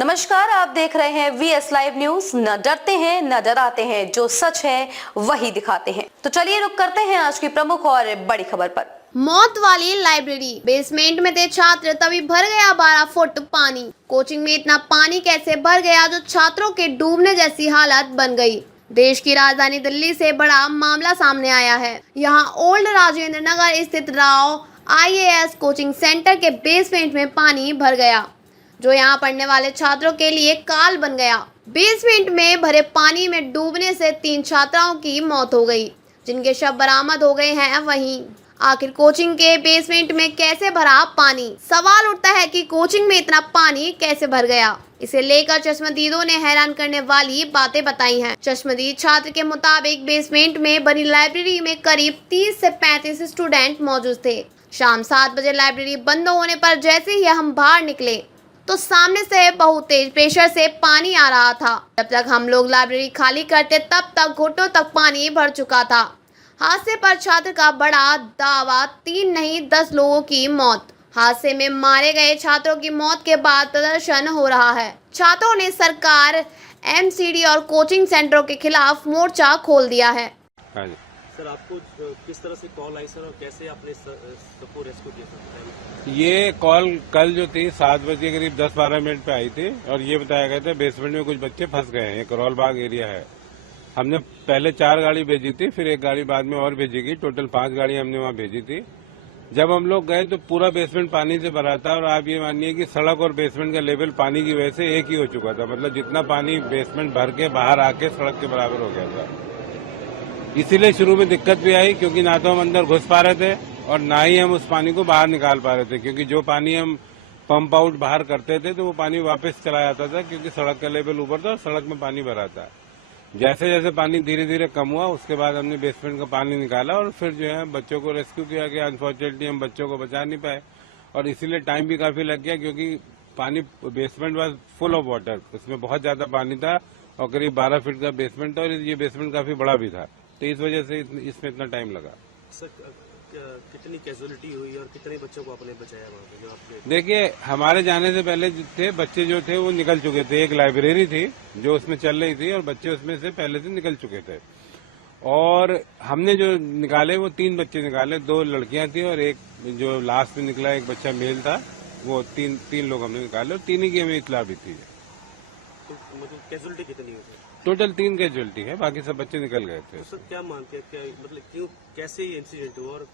नमस्कार, आप देख रहे हैं VS लाइव न्यूज। न डरते हैं न डराते हैं, जो सच है वही दिखाते हैं। तो चलिए रुक करते हैं आज की प्रमुख और बड़ी खबर पर। मौत वाली लाइब्रेरी, बेसमेंट में थे छात्र तभी भर गया 12 फुट पानी। कोचिंग में इतना पानी कैसे भर गया जो छात्रों के डूबने जैसी हालत बन गई। देश की राजधानी दिल्ली से बड़ा मामला सामने आया है। यहाँ ओल्ड राजेंद्र नगर स्थित राव IAS कोचिंग सेंटर के बेसमेंट में पानी भर गया, जो यहाँ पढ़ने वाले छात्रों के लिए काल बन गया। बेसमेंट में भरे पानी में डूबने से 3 छात्राओं की मौत हो गई, जिनके शव बरामद हो गए हैं। वहीं आखिर कोचिंग के बेसमेंट में कैसे भरा पानी? सवाल उठता है कि कोचिंग में इतना पानी कैसे भर गया। इसे लेकर चश्मदीदों ने हैरान करने वाली बातें बताई हैं। चश्मदीद छात्र के मुताबिक बेसमेंट में बनी लाइब्रेरी में करीब 30 से 35 स्टूडेंट मौजूद थे। शाम 7 बजे लाइब्रेरी बंद होने पर जैसे ही हम बाहर निकले तो सामने से बहुत तेज प्रेशर से पानी आ रहा था। जब तक हम लोग लाइब्रेरी खाली करते तब तक घुटनों तक पानी भर चुका था। हादसे पर छात्र का बड़ा दावा, 3 नहीं 10 लोगों की मौत। हादसे में मारे गए छात्रों की मौत के बाद प्रदर्शन हो रहा है। छात्रों ने सरकार, MCD और कोचिंग सेंटरों के खिलाफ मोर्चा खोल दिया है। सर, आपको किस तरह से कॉल आई सर, और कैसे आपने सबको रेस्क्यू किया सर? ये कॉल कल जो थी 7 बजे करीब 10-12 मिनट पे आई थी और ये बताया गया था बेसमेंट में कुछ बच्चे फंस गए हैं। ये करोल बाग एरिया है। हमने पहले 4 गाड़ी भेजी थी, फिर 1 गाड़ी बाद में और भेजी गई। टोटल 5 गाड़ी हमने वहाँ भेजी थी। जब हम लोग गए तो पूरा बेसमेंट पानी से भरा था और आप ये मानिए कि सड़क और बेसमेंट का लेवल पानी की वजह से एक ही हो चुका था। मतलब जितना पानी बेसमेंट भर के बाहर आके सड़क के बराबर हो गया था। इसीलिए शुरू में दिक्कत भी आई, क्योंकि ना तो हम अंदर घुस पा रहे थे और ना ही हम उस पानी को बाहर निकाल पा रहे थे, क्योंकि जो पानी हम पंप आउट बाहर करते थे तो वो पानी वापस चला जाता था, क्योंकि सड़क का लेवल ऊपर था और सड़क में पानी भरा था। जैसे जैसे पानी धीरे धीरे कम हुआ, उसके बाद हमने बेसमेंट का पानी निकाला और फिर जो है बच्चों को रेस्क्यू किया गया। अनफॉर्चुनेटली हम बच्चों को बचा नहीं पाए और इसीलिए टाइम भी काफी लग गया, क्योंकि पानी basement was full of water. उसमें बहुत ज्यादा पानी था और करीब 12 फीट का बेसमेंट था और ये बेसमेंट काफी बड़ा भी था, तो इस वजह से इसमें इतना टाइम लगा। सर, कितनी कैजुअलिटी हुई और कितने बच्चों को आपने बचाया वहाँ पे? जो आपके देखिए, हमारे जाने से पहले थे बच्चे जो थे वो निकल चुके थे। एक लाइब्रेरी थी जो उसमें चल रही थी और बच्चे उसमें से पहले से निकल चुके थे। और हमने जो निकाले वो 3 बच्चे निकाले, 2 लड़कियां थी और एक जो लास्ट में निकला एक बच्चा मेल था। वो तीन लोग हमने निकाले और 3 ही की हमें इतला भी थी। तो मतलब कैजुअलिटी कितनी हुई? टोटल 3 कैजुअलिटी है, बाकी सब बच्चे निकल गए थे। तो सर, क्या मानते हैं, क्या मतलब क्यों, कैसे ये इंसिडेंट हुआ? और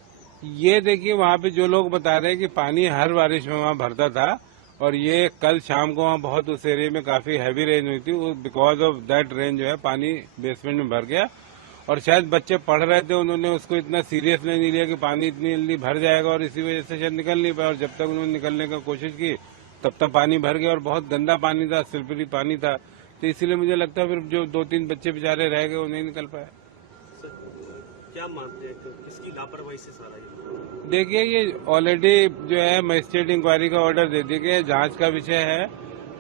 ये देखिए, वहाँ पे जो लोग बता रहे हैं कि पानी हर बारिश में वहाँ भरता था और ये कल शाम को वहाँ बहुत उस एरिया में काफी हैवी रेन हुई थी। बिकॉज ऑफ दैट रेन जो है पानी बेसमेंट में भर गया और शायद बच्चे पढ़ रहे थे, उन्होंने उसको इतना सीरियस नहीं लिया कि पानी इतनी जल्दी भर जाएगा और इसी वजह से शायद निकल नहीं पाया। और जब तक उन्होंने निकलने की कोशिश की तब तक पानी भर गया और बहुत गंदा पानी था, सिल्परी पानी था। तो इसीलिए मुझे लगता है फिर जो 2-3 बच्चे बेचारे रह गए वो नहीं निकल पाए। सर, क्या मानते हैं कि किसकी लापरवाही से सारा ये? देखिए, ये ऑलरेडी जो है मजिस्ट्रेट इंक्वायरी का ऑर्डर दे दिया गया, जांच का विषय है।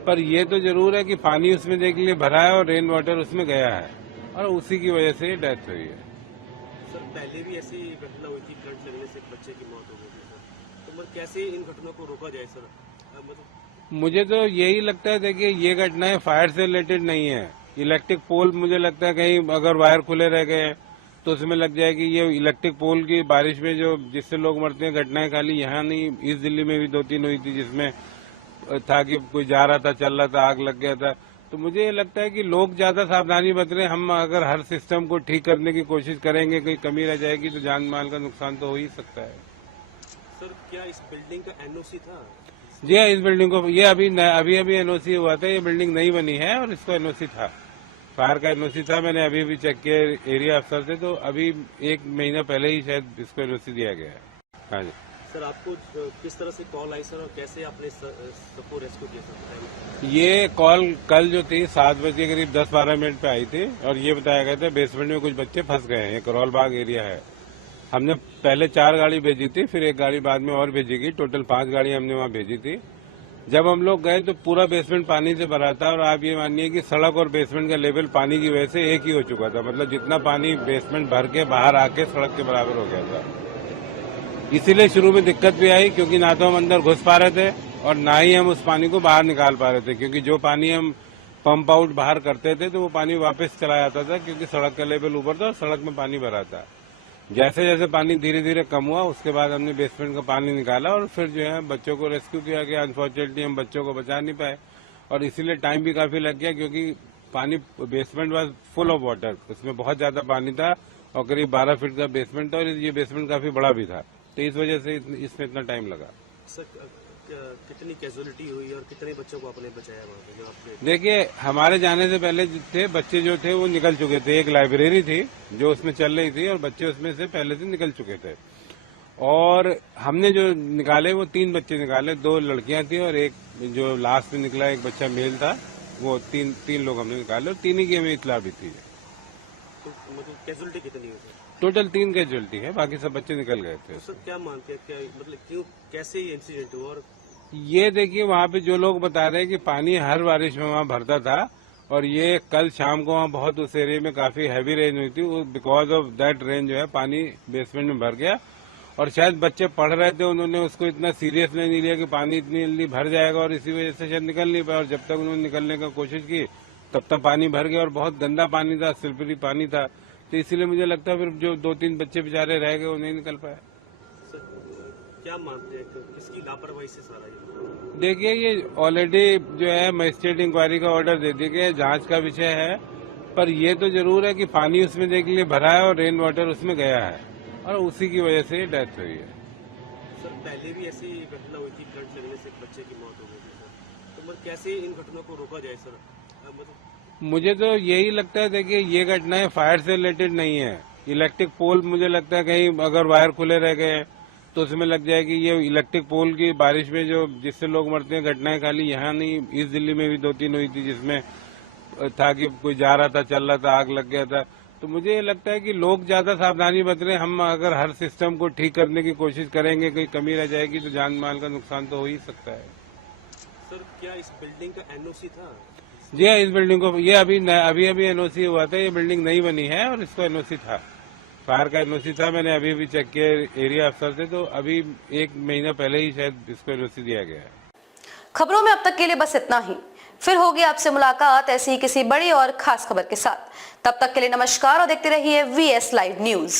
पर ये तो जरूर है कि पानी उसमें देखने के लिए भरा है और रेन वाटर उसमें गया है और उसी की वजह से डेथ हुई है। सर, पहले भी ऐसी घटना हुई थी, करंट लगने से बच्चे की मौत हो गई थी सर। तो मतलब कैसे इन घटनाओं को रोका जाए सर? मतलब मुझे तो यही लगता है, देखिए ये घटनाएं फायर से रिलेटेड नहीं है। इलेक्ट्रिक पोल, मुझे लगता है कहीं अगर वायर खुले रह गए तो उसमें लग जाएगी। ये इलेक्ट्रिक पोल की बारिश में जो जिससे लोग मरते हैं घटनाएं खाली यहाँ नहीं, इस दिल्ली में भी 2-3 हुई थी, जिसमें था कि कोई जा रहा था, चल रहा था, आग लग गया था। तो मुझे ये लगता है कि लोग ज्यादा सावधानी बरत रहे हैं। हम अगर हर सिस्टम को ठीक करने की कोशिश करेंगे, कोई कमी रह जाएगी तो जान माल का नुकसान तो हो ही सकता है। सर, क्या इस बिल्डिंग का NOC था? जी हाँ, इस बिल्डिंग को ये अभी NOC हुआ था। ये बिल्डिंग नई बनी है और इसको NOC था, फायर का NOC था। मैंने अभी भी चेक किया एरिया अफसर से, तो अभी 1 महीना पहले ही शायद इसको NOC दिया गया है। हाँ जी। सर, आपको किस तरह से कॉल आई सर, और कैसे आपने सबको रेस्क्यू किया सर? ये कॉल कल जो थी 7 बजे करीब 10-12 मिनट पे आई थी और ये बताया गया था बेसमेंट में कुछ बच्चे फंस गए हैं। ये करोल बाग एरिया है। हमने पहले 4 गाड़ी भेजी थी, फिर 1 गाड़ी बाद में और भेजी गई। टोटल 5 गाड़ी हमने वहाँ भेजी थी। जब हम लोग गए तो पूरा बेसमेंट पानी से भरा था और आप ये मानिए कि सड़क और बेसमेंट का लेवल पानी की वजह से एक ही हो चुका था। मतलब जितना पानी बेसमेंट भर के बाहर आके सड़क के बराबर हो गया था। इसीलिए शुरू में दिक्कत भी आई, क्योंकि ना तो हम अंदर घुस पा रहे थे और ना ही हम उस पानी को बाहर निकाल पा रहे थे, क्योंकि जो पानी हम पंप आउट बाहर करते थे तो वो पानी वापस चला जाता था, क्योंकि सड़क का लेवल ऊपर था और सड़क में पानी भरा था। जैसे जैसे पानी धीरे धीरे कम हुआ, उसके बाद हमने बेसमेंट का पानी निकाला और फिर जो है बच्चों को रेस्क्यू किया गया। अनफॉर्चुनेटली हम बच्चों को बचा नहीं पाए और इसीलिए टाइम भी काफी लग गया, क्योंकि पानी basement was full of water, उसमें बहुत ज्यादा पानी था और करीब 12 फीट का बेसमेंट था और ये बेसमेंट काफी बड़ा भी था, तो इस वजह से इसमें इतना टाइम लगा। सर कितनी कैजुअलिटी हुई और कितने बच्चों को आपने बचाया वहाँ पे जो आपने? देखिए, हमारे जाने से पहले थे बच्चे जो थे वो निकल चुके थे। एक लाइब्रेरी थी जो उसमें चल रही थी और बच्चे उसमें से पहले से निकल चुके थे। और हमने जो निकाले वो 3 बच्चे निकाले, 2 लड़कियां थी और एक जो लास्ट में निकला एक बच्चा मेल था। वो तीन लोग हमने निकाले और 3 ही की हमें इतला भी थी। तो मतलब कैजुअलिटी कितनी हुई सर? टोटल 3 कैजुअलिटी है, बाकी सब बच्चे निकल गए थे। तो सर क्या मानते हैं, क्या मतलब क्यों कैसे ये इंसिडेंट हुआ? और ये देखिए, वहाँ पे जो लोग बता रहे हैं कि पानी हर बारिश में वहाँ भरता था और ये कल शाम को वहाँ बहुत उस एरिया में काफी हैवी रेन हुई थी, बिकॉज ऑफ दैट रेन जो है पानी बेसमेंट में भर गया और शायद बच्चे पढ़ रहे थे, उन्होंने उसको इतना सीरियस नहीं लिया कि पानी इतनी जल्दी भर जाएगा और इसी वजह से शायद निकल नहीं पाया। और जब तक उन्होंने निकलने की कोशिश की तब तक पानी भर गया और बहुत गंदा पानी था, सिल्परी पानी था, तो इसीलिए मुझे लगता है फिर जो 2-3 बच्चे बेचारे रह गए वो नहीं निकल पाए। सर क्या मानते हैं कि किसकी लापरवाही से सारा ये? देखिए, ये ऑलरेडी जो है मजिस्ट्रेट इंक्वायरी का ऑर्डर दे दिया गया, जांच का विषय है, पर ये तो जरूर है कि पानी उसमें देख लिए भरा है और रेन वाटर उसमें गया है और उसी की वजह से डेथ हुई है। सर पहले भी ऐसी घटना हुई थी, करंट लगने से एक बच्चे की मौत हो गई थी सर, तो मतलब कैसे इन घटनाओं को रोका जाए सर? मतलब मुझे तो यही लगता है, देखिए ये घटनाएं फायर से रिलेटेड नहीं है। इलेक्ट्रिक पोल मुझे लगता है कहीं अगर वायर खुले रह गए तो उसमें लग जाएगी। ये इलेक्ट्रिक पोल की बारिश में जो जिससे लोग मरते हैं घटनाएं खाली यहाँ नहीं, इस दिल्ली में भी 2-3 हुई थी जिसमें था कि कोई जा रहा था, चल रहा था, आग लग गया था। तो मुझे ये लगता है कि लोग ज्यादा सावधानी बरत रहे हैं। हम अगर हर सिस्टम को ठीक करने की कोशिश करेंगे, कोई कमी रह जाएगी तो जान माल का नुकसान तो हो ही सकता है। सर क्या इस बिल्डिंग का एनओसी था? जी हाँ, इस बिल्डिंग को ये अभी एनओसी हुआ था। ये बिल्डिंग नई बनी है और इसको एनओसी था, फायर का एनओसी था। मैंने अभी चेक किया एरिया अफसर से, तो अभी 1 महीना पहले ही शायद इसको एनओसी दिया गया है। खबरों में अब तक के लिए बस इतना ही। फिर होगी आपसे मुलाकात ऐसी ही किसी बड़ी और खास खबर के साथ। तब तक के लिए नमस्कार और देखते रहिए VS लाइव न्यूज।